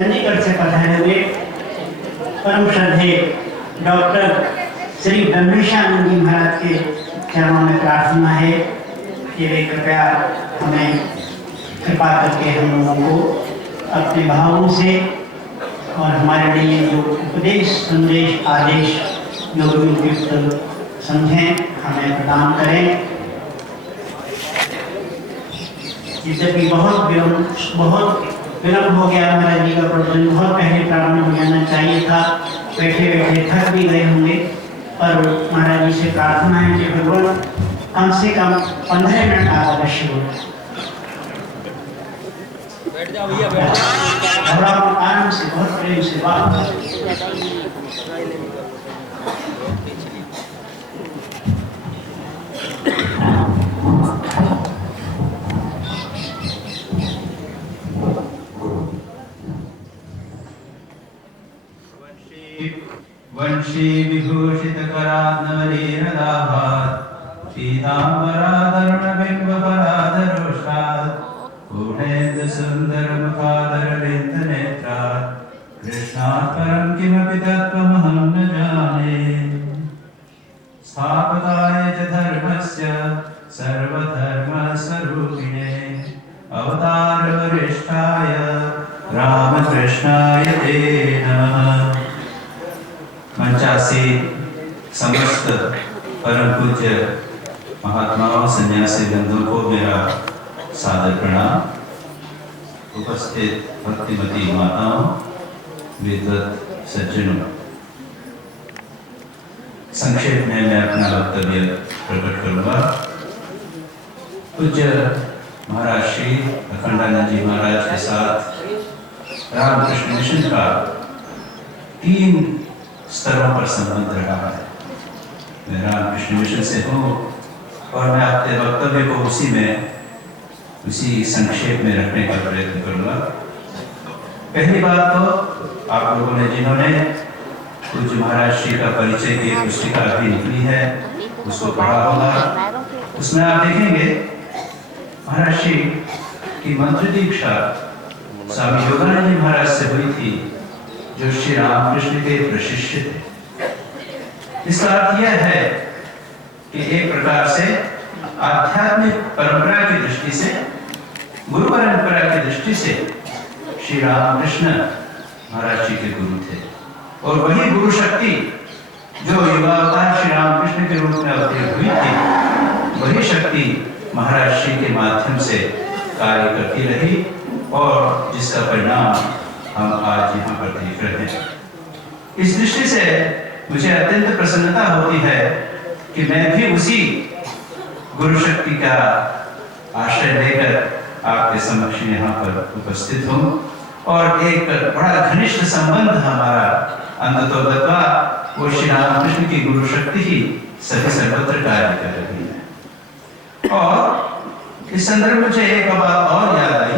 चंडीगढ़ से पधारे हुए परम श्रद्धेय डॉक्टर श्री ब्रह्मेशानंद जी महाराज के चरणों में प्रार्थना है कि वे कृपया हमें कृपा करके हम लोगों को अपने भावों से और हमारे लिए जो उपदेश संदेश आदेश जो भी उपयुक्त समझें हमें प्रदान करें। यद्यपि बहुत विलम्ब हो गया, महाराज जी का प्रवचन बहुत पहले प्रारंभ हो जाना चाहिए था। बैठे बैठे थक भी गए होंगे, पर महाराज जी से प्रार्थना है कि भगवान कम से कम 15 मिनट आप अवश्य हो। बैठ जाओ भैया, बैठ जाओ। थोड़ा आराम से बहुत प्रेम से बात। वंशी विभूषित करात्मलीरदाभात पीताम्बराधरुणबिम्बफलाधरोषात् पूर्णेन्दु सुन्दर मुखादरविन्द नेत्रात् कृष्णात् परं किमपि तत्त्वमहं न जाने। स्थापकाय च धर्मस्य सर्वधर्मस्वरूपिणे अवतारवरिष्ठाय रामकृष्णाय ते नमः। मंचासी समस्त परम पूज्य महात्माओं सन्यासी बंधुओं को मेरा सादर प्रणाम। उपस्थित भक्तिमती माताओं, विद्वत सज्जनों, संक्षेप में मैं अपना वक्तव्य प्रकट करूंगा। पूज्य महाराज श्री अखंडानंद जी महाराज के साथ रामकृष्ण मिशन का 3 स्तरों पर संबंध रहा है। मैं रामकृष्ण मिशन से हूँ और मैं आपके वक्तव्य को उसी संक्षेप में रखने का प्रयत्न करूँगा। पहली बात तो आप लोगों ने जिन्होंने पूज्य महाराज श्री का परिचय की पुस्तिका भी निकली है उसको पढ़ा होगा। उसमें आप देखेंगे महाराज श्री की मंत्र दीक्षा स्वामी योगानंद जी महाराज से हुई थी, जो श्री रामकृष्ण के प्रशिष्य थे। इसका अर्थ यह है कि एक प्रकार से आध्यात्मिक परंपरा की दृष्टि से, गुरु परंपरा की दृष्टि से श्री रामकृष्ण महाराज जी के गुरु थे। और वही गुरु शक्ति जो युगावतार श्री रामकृष्ण के रूप में अवतरित हुई थी, वही शक्ति महाराज श्री के माध्यम से कार्य करती रही और जिसका परिणाम हम आज यहाँ पर देख रहे हैं। इस दृष्टि से मुझे अत्यंत प्रसन्नता होती है कि मैं भी उसी गुरु शक्ति का आश्रय लेकर आपके समक्ष यहाँ पर उपस्थित हूँ और एक बड़ा घनिष्ठ संबंध हमारा अंततोगत्वा वो श्री रामकृष्ण की गुरु शक्ति ही सभी सर्वत्र कार्य कर रही है। और इस संदर्भ में मुझे एक बात और याद आई।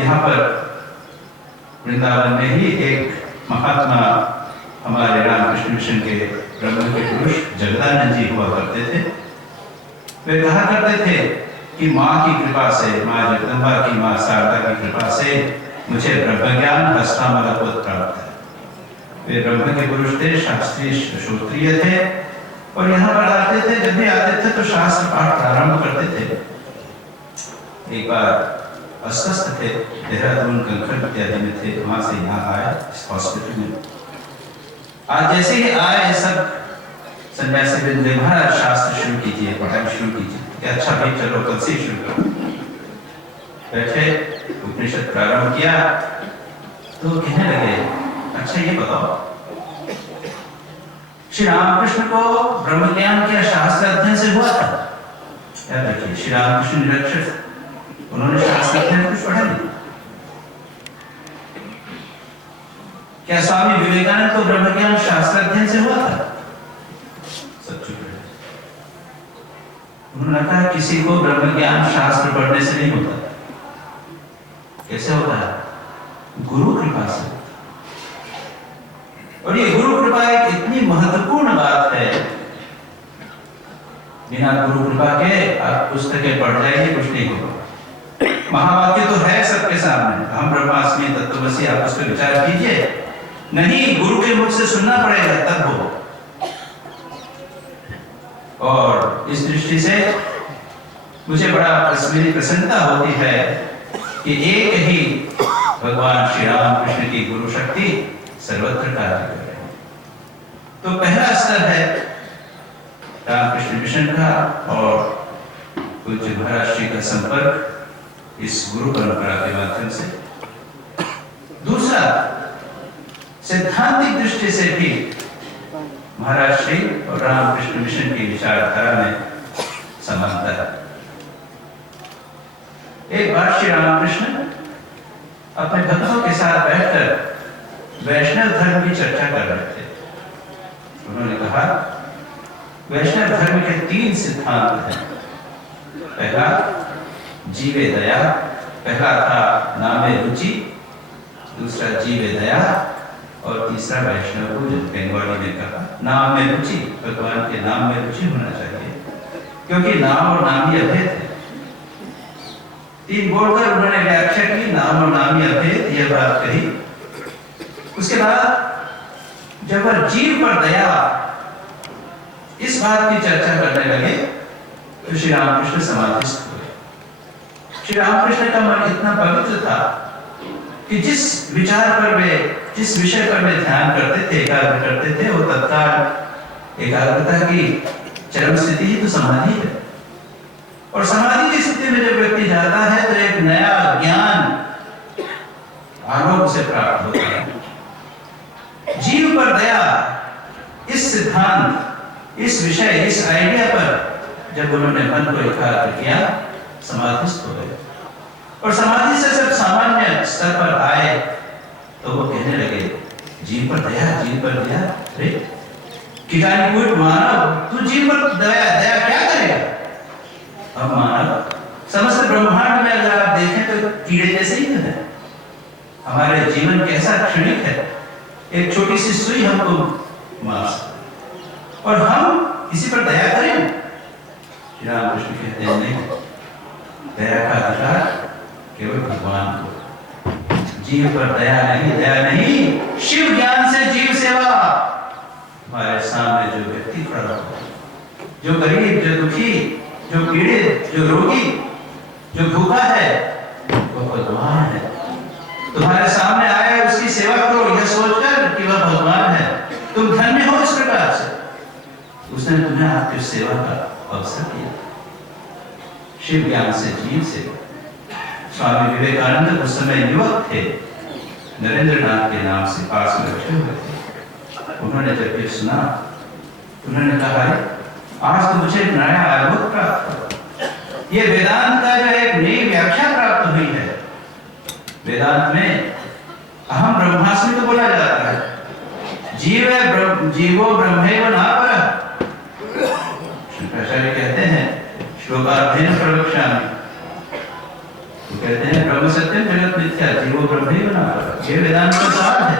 यहाँ पर वृंदावन में ही एक महात्मा हमारे रामकृष्ण मिशन के ब्रह्म के पुरुष जगदानंद जी हुआ करते थे। वे कहा करते थे कि माँ की कृपा से, माँ जगदम्बा की, माँ शारदा की कृपा से मुझे ब्रह्मज्ञान हस्तामलकोत प्राप्त है। वे ब्रह्म के पुरुष थे, शास्त्रीय श्रोत्रिय थे और यहाँ पर आते थे। जब भी आते थे तो शास्त्र पाठ प्रारंभ करते थे। एक बार अस्वस्थ थे, देहरादून कंकड़ इत्यादि में थे, वहां से यहाँ आए इस हॉस्पिटल में। आज जैसे ही आए सब सन्यासी वृंद ने महाराज शास्त्र शुरू कीजिए, पढ़ाई शुरू कीजिए। अच्छा भाई चलो कल से शुरू करो। बैठे, उपनिषद प्रारंभ किया तो कहने लगे, अच्छा ये बताओ श्री रामकृष्ण को ब्रह्म ज्ञान क्या शास्त्र अध्ययन से हुआ था? याद रखिए, श्री रामकृष्ण निरक्षर, उन्होंने शास्त्र अध्ययन कुछ पढ़ा नहीं। क्या स्वामी विवेकानंद को ब्रह्म ज्ञान शास्त्र अध्ययन से हुआ था? सब चुप रहे। उन्होंने कहा किसी को ब्रह्म ज्ञान शास्त्र पढ़ने से नहीं होता। कैसे होता है? गुरु कृपा से। और ये गुरु कृपा एक इतनी महत्वपूर्ण बात है, बिना गुरु कृपा के आप पुस्तकें पढ़ जाएंगे, कुछ नहीं होगा। महावाक्य तो है सबके सामने, हम ब्रह्मास्मि तत्त्वमसि, आप उस पर विचार कीजिए। नहीं, गुरु के मुख से सुनना पड़ेगा तब हो। और इस दृष्टि से मुझे मेरी प्रसन्नता होती है कि एक ही भगवान श्री राम कृष्ण की गुरु शक्ति सर्वत्र कार्य कर रहे हैं। तो पहला स्तर है रामकृष्ण मिशन का और पूज्य महाराज श्री का संपर्क इस गुरु परंपरा के माध्यम से। दूसरा, सैद्धांतिक दृष्टि से भी महाराज श्री और रामकृष्ण मिशन की विचारधारा में समानता है। एक बार श्री रामकृष्ण अपने भक्तों के साथ बैठकर वैष्णव धर्म की चर्चा कर रहे थे। उन्होंने कहा, वैष्णव धर्म के 3 सिद्धांत हैं। पहला जीवे दया, पहला था नामे रुचि, दूसरा जीवे दया और तीसरा वैष्णव पूजन। बंगाली में कहा नाम में रुचि, भगवान के नाम में रुचि होना चाहिए, क्योंकि नाम और नाम ही अभेद है। 3 बोलकर उन्होंने व्याख्या की, नाम और नाम ही अभेद, यह बात कही। उसके बाद जब वह जीव पर दया, इस बात की चर्चा करने लगे तो श्री रामकृष्ण समाधिस्थ हुए। श्री रामकृष्ण का मन इतना पवित्र था कि जिस विचार पर वे, जिस विषय पर वे ध्यान करते थे, एकाग्र करते थे, वो तत्काल एकाग्रता की चरम स्थिति ही तो समाधि है। और समाधि की स्थिति में जब व्यक्ति जाता है तो एक नया ज्ञान आलोक से प्राप्त होता है। जीव पर दया, इस सिद्धांत, इस विषय, इस आइडिया पर जब उन्होंने मन को एकाग्र किया, समाधिस्थ हो गए। और समाधि से जब सामान्य स्तर पर आए तो वो कहने लगे, जीव पर दया, जीव पर दया। अरे कि जानी कोई मानव, तू जीव पर दया, दया क्या करेगा? अब मानव समस्त ब्रह्मांड में अगर आप देखें तो कीड़े जैसे ही है। हमारे जीवन कैसा क्षणिक है, एक छोटी सी सुई हमको मार सकती, और हम इसी पर दया करें? श्री रामकृष्ण कहते हैं नहीं, दया का अधिकार केवल भगवान को। जीव पर दया नहीं, दया नहीं, शिव ज्ञान से जीव सेवा। हमारे सामने जो व्यक्ति खड़ा हो, जो गरीब, जो दुखी, जो पीड़ित, जो रोगी, जो भूखा है, वो भगवान है। तुम्हारे सामने आया, उसकी सेवा करो, यह सोचकर कि वह भगवान है। तुम धन्य हो इस प्रकार से, उसने तुम्हें आपकी सेवा का अवसर दिया। शिव ज्ञान से जीव सेवा। स्वामी विवेकानंद उस समय युवक थे, नरेंद्र नाथ के नाम से पास में बैठे हुए थे। उन्होंने जब ये सुना, उन्होंने कहा, आज तो मुझे एक नया आलोक प्राप्त हुआ। ये वेदांत का जो एक नई व्याख्या प्राप्त हुई है। वेदांत में अहम ब्रह्मास्मि तो बोला जाता है, जीवो ब्रह्मैव नापरः। शंकराचार्य कहते हैं, श्लोकार्थेन प्रवक्ष्यामि, वो कहते हैं ब्रह्म सत्यम जगत मिथ्या, जीवो ब्रह्मैव नापरः। ये वेदांत का सार है।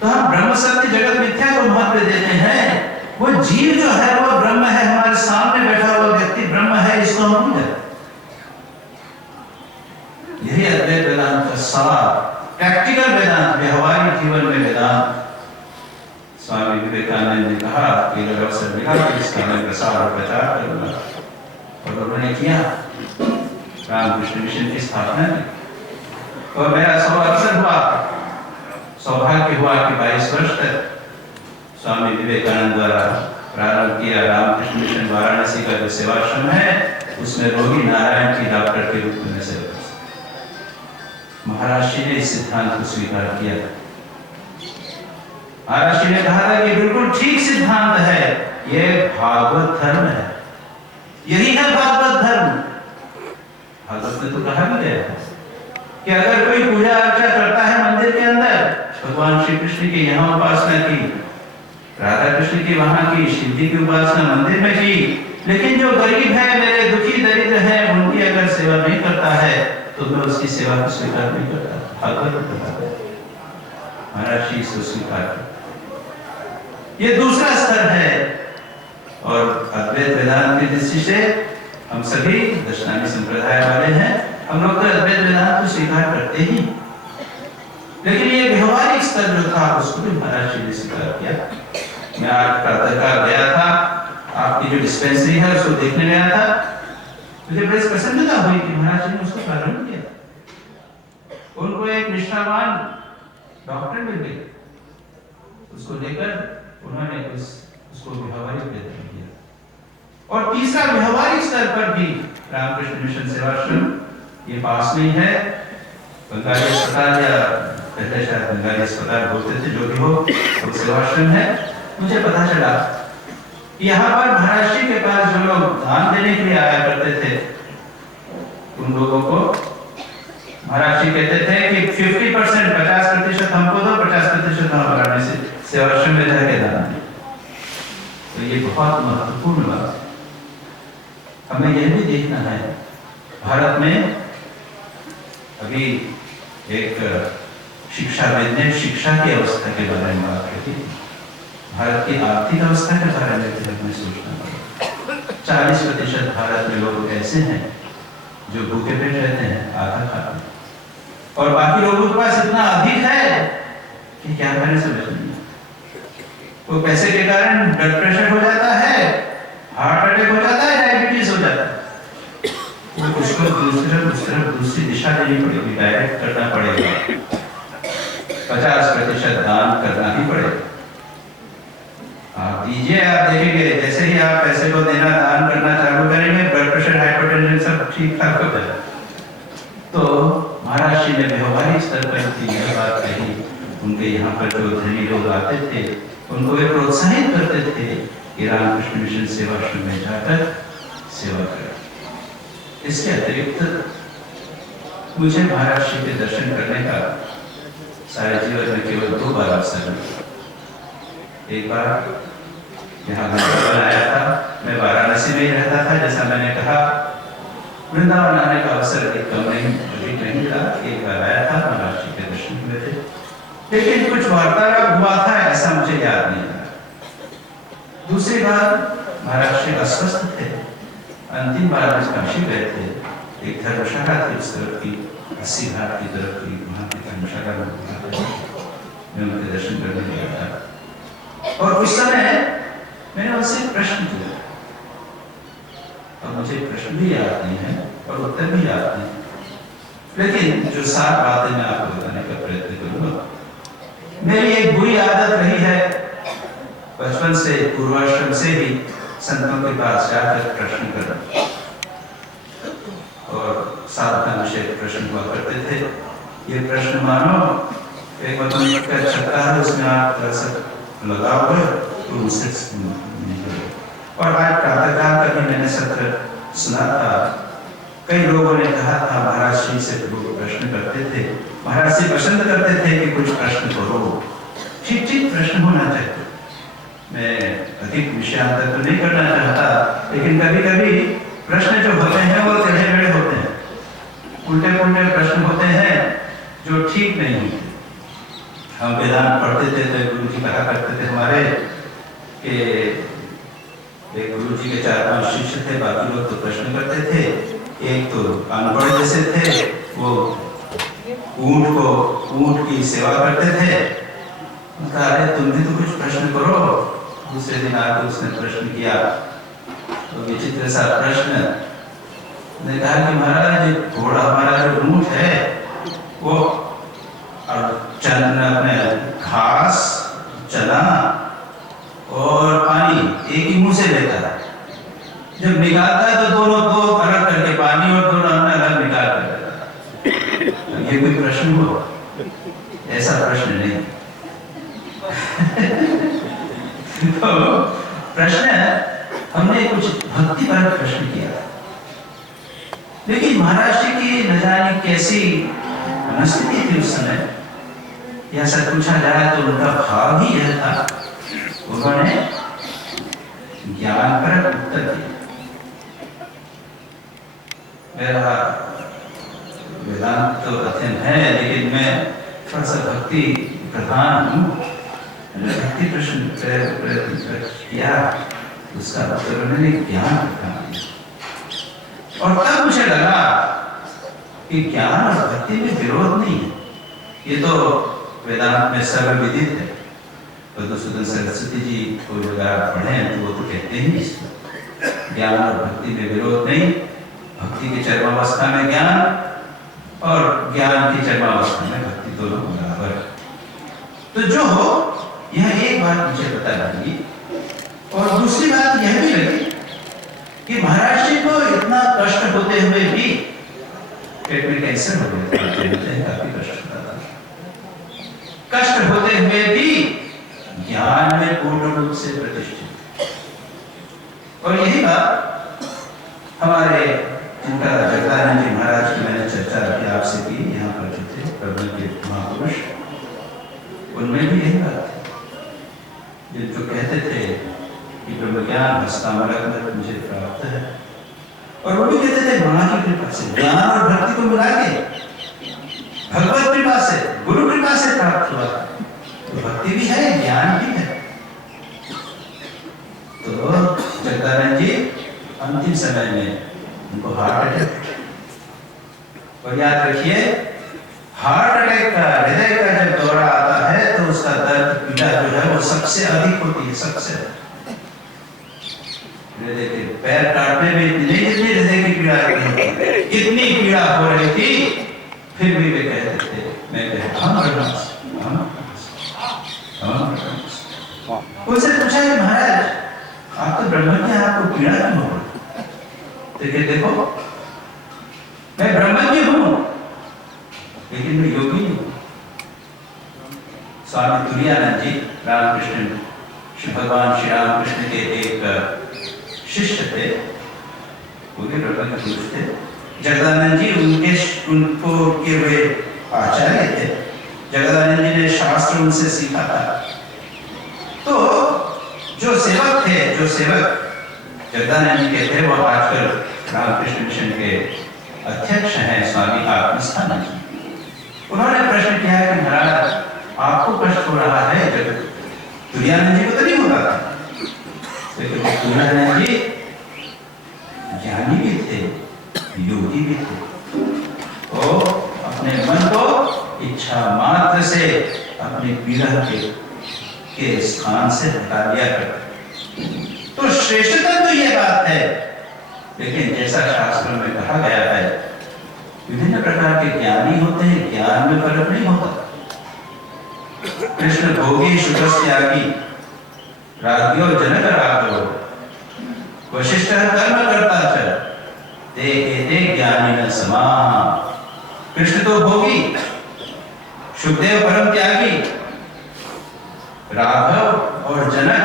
तो हम ब्रह्म सत्य जगत मिथ्या को महत्व देते हैं। वो जीव जो है वो ब्रह्म है, हमारे सामने बैठा हुआ व्यक्ति ब्रह्म है, इसको हम भूल जाते। यही अद्वैत वेदांत का सार, प्रैक्टिकल वेदांत, व्यवहारिक जीवन में वेदांत। स्वामी विवेकानंद ने कहा कि अगर अवसर मिला तो इसका मैं प्रसार और प्रचार करूंगा, और उन्होंने किया। रामकृष्ण मिशन की स्थापना की और मेरा अवसर हुआ, सौभाग्य हुआ कि 22 वर्ष तक स्वामी विवेकानंद द्वारा प्रारंभ किया रामकृष्ण मिशन वाराणसी का जो सेवाश्रम है, उसमें रोगी नारायण की डॉक्टर के रूप में सेवा। महाराज श्री ने इस सिद्धांत को स्वीकार किया। महाराज श्री ने कहा था कि बिल्कुल ठीक सिद्धांत है, यह भागवत धर्म है, यही है भागवत धर्म। भागवत में तो कहा भी गया है कि अगर कोई पूजा अर्चा करता है मंदिर के अंदर, भगवान श्री कृष्ण की यहाँ उपासना की, राधा कृष्ण की वहां की, शिव जी की उपासना मंदिर में की, लेकिन जो गरीब है, मेरे दुखी दरिद्र है, उनकी अगर सेवा नहीं करता है तो मैं उसकी सेवा को स्वीकार नहीं करता। भागवत बताता है, महाराज जी इसको स्वीकार करते। ये दूसरा स्तर है। और अद्वैत वेदांत की दृष्टि से हम सभी दर्शनानी संप्रदाय वाले हैं, हम लोग तो अद्वैत वेदांत को स्वीकार करते ही, लेकिन ये व्यवहारिक स्तर जो था उसको भी महाराज जी ने स्वीकार किया। मैं आज प्रातःकाल गया था, आपकी जो डिस्पेंसरी है उसको देखने गया था, मुझे बड़ी प्रसन्नता हुई कि महाराज जी ने उसको प्रारंभ किया। उनको एक निष्ठावान डॉक्टर मिल गए, उसको लेकर उन्होंने उसको व्यवहारिक वितरण किया। और तीसरा व्यवहारिक स्तर पर भी रामकृष्ण मिशन सेवाश्रम, ये पास में है, बंगाली अस्पताल या पहले शायद बंगाली अस्पताल बोलते थे, जो भी हो, वो सेवाश्रम है। मुझे पता चला कि यहाँ पर महाराज जी के पास जो लोग दान देने के लिए आया करते थे, उन लोगों को महाराज जी कहते थे कि 50%, 50% हमको दो, 50% हम वाराणसी से सेवाश्रम में जाके दान दें। तो ये बहुत महत्वपूर्ण बात है। हमें यह भी देखना है, भारत में अभी एक शिक्षाविद ने शिक्षा की अवस्था के बारे में बात की थी। भारत की आर्थिक अवस्था के बारे में हमें सोचना पड़ेगा। 40% भारत में लोग ऐसे हैं जो भूखे पेट रहते हैं, आधा खाते हैं, और बाकी लोगों के पास इतना अधिक है कि क्या करें समझ नहीं। वो पैसे के कारण ब्लड प्रेशर हो जाता है, हार्ट अटैक हो जाता है, डायबिटीज हो जाता है। उसको दूसरी दिशा देनी पड़ेगी, डायरेक्ट करना पड़ेगा, 50% दान करना ही पड़ेगा। आप दीजिए, आप देखेंगे जैसे ही आप पैसे को देना, दान करना चालू करेंगे, ब्लड प्रेशर, हाइपरटेंशन सब ठीक ठाक हो जाएगा। तो महाराज जी ने व्यवहारिक स्तर पर यह बात कही। उनके यहाँ पर जो धनी लोग आते थे, उनको वे प्रोत्साहित करते थे कि रामकृष्ण मिशन सेवाश्रम में जाकर सेवा करें। इसके अतिरिक्त मुझे महाराज जी के दर्शन करने का सारे जीवन में केवल 2 बार अवसर मिला। एक बार यहाँ वृंदावन आया था, मैं वाराणसी में ही रहता था, जैसा मैंने कहा, वृंदावन आने का अवसर एक कम नहीं था। एक बार आया था, महाराज जी के दर्शन हुए थे, लेकिन कुछ वार्तालाप हुआ था ऐसा मुझे याद नहीं आ रहा। दूसरी बार महाराज जी अस्वस्थ थे, अंतिम बार में काशी गए थे, एक धर्मशाला थी उस तरफ की, 80 घाट की तरफ की, वहाँ की धर्मशाला में मैं उनके दर्शन करने गया था। और उस समय मैंने उनसे प्रश्न किया, और मुझे प्रश्न भी याद नहीं है और उत्तर भी याद नहीं, लेकिन जो 7 बातें मैं आपको बताने का प्रयत्न करूंगा। मेरी एक बुरी आदत रही है बचपन से, पूर्वाश्रम से ही संतों के पास जाकर प्रश्न करना, और सावधान विषय प्रश्न हुआ करते थे। ये प्रश्न मानो एक मतलब का छक्का है, उसमें आप लगा हुए तो उनसे और आज प्रातःकाल का भी मैंने सत्र सुना था। कई लोगों ने कहा था महाराज जी से लोग प्रश्न करते थे, महाराज जी पसंद करते थे कि कुछ प्रश्न करो, ठीक प्रश्न होना चाहिए। मैं अधिक विषयांतर तो नहीं करना चाहता, लेकिन कभी कभी प्रश्न जो होते हैं वो टेढ़े मेढ़े होते हैं, उल्टे पुल्टे प्रश्न होते हैं जो ठीक नहीं होते। हम वेदांत पढ़ते थे तो गुरु जी कहा करते थे हमारे कि एक गुरु जी के 4-5 शिष्य थे, बाकी लोग तो प्रश्न करते थे। एक तो अनपढ़ जैसे थे, वो ऊंट की सेवा करते थे। अरे तुम भी तो कुछ प्रश्न करो। दूसरे दिन आकर उसने प्रश्न किया, तो विचित्र सा प्रश्न। ने कहा कि महाराज घोड़ा हमारा जो ऊंट है वो अपने घास, चना और पानी एक ही मुंह से लेता है, जब निकालता है तो दोनों दो अलग करके पानी और दोनों अलग निकाल कर देता है। ये कोई प्रश्न हो? ऐसा प्रश्न नहीं। तो प्रश्न हमने कुछ भक्ति पर प्रश्न किया, लेकिन महाराज जी की न जाने कैसी मनस्थिति थी उस समय, यह सब पूछा जाए तो उनका भाव ही यह था, उन्होंने ज्ञान पर उत्तर दिया। मेरा वेदांत तो अध्ययन है, लेकिन मैं थोड़ा सा भक्ति प्रधान हूँ। भक्ति प्रश्न किया, उसका उत्तर उन्होंने ज्ञान प्रधान दिया। और तब मुझे लगा कि ज्ञान और भक्ति में विरोध नहीं है। ये तो वेदांत में सर्वविदित है। मधुसूदन सरस्वती जी को अगर आप पढ़े हैं तो वो तो कहते ही ज्ञान और भक्ति में विरोध नहीं, भक्ति की चरमावस्था में ज्ञान और ज्ञान की चरमावस्था में भक्ति, दोनों बराबर। तो जो हो, यह एक बात मुझे पता लगी और दूसरी बात यह भी लगी कि महाराज जी को इतना कष्ट होते हुए भी पेट में कैंसर हो गया था, काफी कष्ट होता था, कष्ट होते हुए भी ज्ञान में पूर्ण रूप से प्रतिष्ठित। और यही बात हमारे जिनका जगदानंद जी महाराज की मैंने चर्चा की आपसे की, यहाँ पर जो थे प्रभु के महापुरुष, उनमें भी यही बात थी। जो कहते थे कि ब्रह्म ज्ञान हस्तामलक मुझे प्राप्त है, और वो भी कहते थे मां की कृपा से, ज्ञान और भक्ति को मिला के भगवत कृपा से, गुरु कृपा से प्राप्त हुआ। तो भक्ति भी है, ज्ञान भी है। तो जगदानंद जी अंतिम समय में उनको हार्ट अटैक, और याद रखिए हार्ट अटैक का, हृदय का जब दौरा आता है तो उसका दर्द, पीड़ा जो है वो सबसे अधिक होती है, सबसे हृदय के पैर काटने में इतनी हृदय की पीड़ा इतनी पीड़ा हो रही थी, फिर भी वे कहते थे, मैं कहता उनसे पूछा कि महाराज आप तो ब्रह्मज्ञ हैं, आपको पीड़ा क्यों हो रही? तो देखो मैं ब्रह्मज्ञ हूं लेकिन मैं योगी नहीं हूं। स्वामी तुरानंद जी रामकृष्ण, श्री भगवान श्री रामकृष्ण के एक शिष्य थे, वो भी ब्रह्मज्ञ पुरुष थे। जगदानंद जी उनको के वे आचार्य थे। जगदानंद जी ने शास्त्र उनसे सीखा था। तो जो सेवक जगदानंद जी के थे, वो आजकल रामकृष्ण मिशन के अध्यक्ष हैं स्वामी आत्मस्थानंद जी। उन्होंने प्रश्न किया कि महाराज आपको कष्ट हो रहा है, जब तुरानंद जी को तो नहीं होता था, लेकिन तुरानंद जी ज्ञानी भी थे, योगी भी थे, तो अपने मन को इच्छा मात्र से अपनी पीड़ा के स्थान से हटा दिया करते। तो श्रेष्ठता तो यह बात है, लेकिन जैसा शास्त्रों में कहा गया है, विभिन्न प्रकार के ज्ञानी होते हैं, ज्ञान में फर्क नहीं होता। कृष्ण भोगी शुभस्त्यागी राज्यो जनक राघव वशिष्ठ कर्म करता चल ते एते ज्ञानी न समाः। कृष्ण तो भोगी, सुखदेव परम त्यागी, राघव और जनक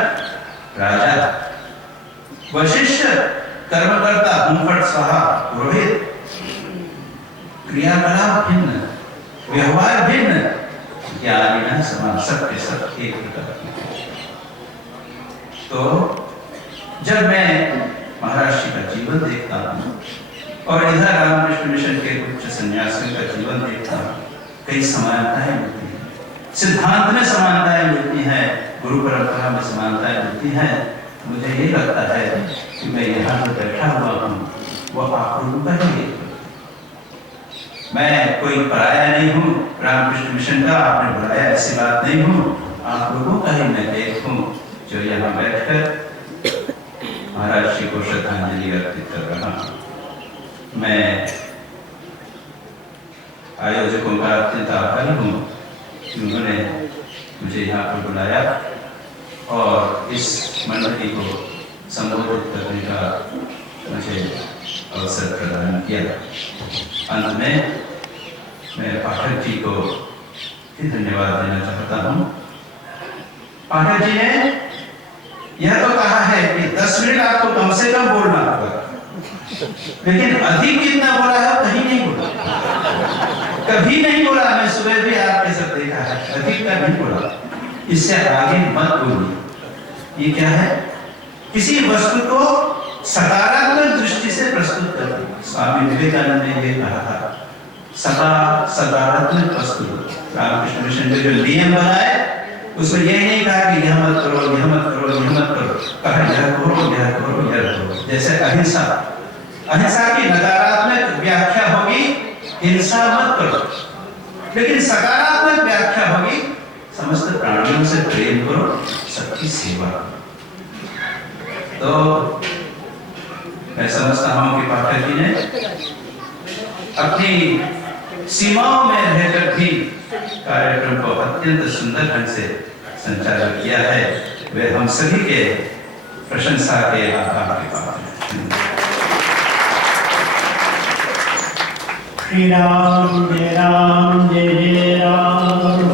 राजा, वशिष्ठ कर्मकर्ता मुंफट स्वाहा पुरोहित, क्रियाकलाप भिन्न, व्यवहार भिन्न, ज्ञानी न समान, सबके सब एक प्रकार की। तो जब मैं महाराज जी का जीवन देखता हूँ और इधर रामकृष्ण मिशन के उच्च सन्यासियों का जीवन देखता हूँ, कई समानताएं मिलती हैं, सिद्धांत में समानताएं मिलती हैं, गुरु परंपरा में समानताएं मिलती हैं। मुझे ये लगता है कि मैं यहाँ जो बैठा हुआ हूँ वो आप लोगों का ही एक, मैं कोई पराया नहीं हूँ रामकृष्ण मिशन का, आपने बुलाया ऐसी बात नहीं हूँ, आप लोगों का ही मैं एक हूँ जो यहाँ बैठकर महाराज जी को श्रद्धांजलि अर्पित कर रहा हूँ। मैं आयोजकों का अत्यंत आभारी हूँ कि उन्होंने मुझे यहाँ पर बुलाया और इस मंडली को संबोधित करने का मुझे अवसर प्रदान किया। अंत में मैं पाठक जी को भी धन्यवाद देना चाहता हूँ। पाठक जी ने यह तो कहा है कि 10 मिनट आपको कम से कम बोलना होगा, लेकिन अधिक कितना बोला है कहीं नहीं बोला, कभी नहीं बोला। मैं सुबह भी आपके साथ देखा है, अधिक का नहीं बोला। इससे आगे मत बोलिए। ये क्या है? किसी वस्तु को सकारात्मक दृष्टि से प्रस्तुत करना। स्वामी विवेकानंद ने ये कहा था, सकारात्मक वस्तु। रामकृष्ण मिशन ने जो नियम बनाए उसमें यह नहीं कहा कि यह मत करो, यह मत करो, यह मत करो, कहा यह करो, यह करो, यह करो। जैसे अहिंसा की नकारात्मक व्याख्या होगी हिंसा मत करो, लेकिन सकारात्मक व्याख्या होगी समस्त प्राणियों से प्रेम करो, सबकी सेवा करो। तो मैं समझता हूं कि पाठक जी ने अपनी सीमाओं में रहकर भी कार्यक्रम को अत्यंत सुंदर ढंग से संचालित किया है। वे हम सभी के प्रशंसा के आभार के पात्र हैं। श्री राम जय राम जय जय राम।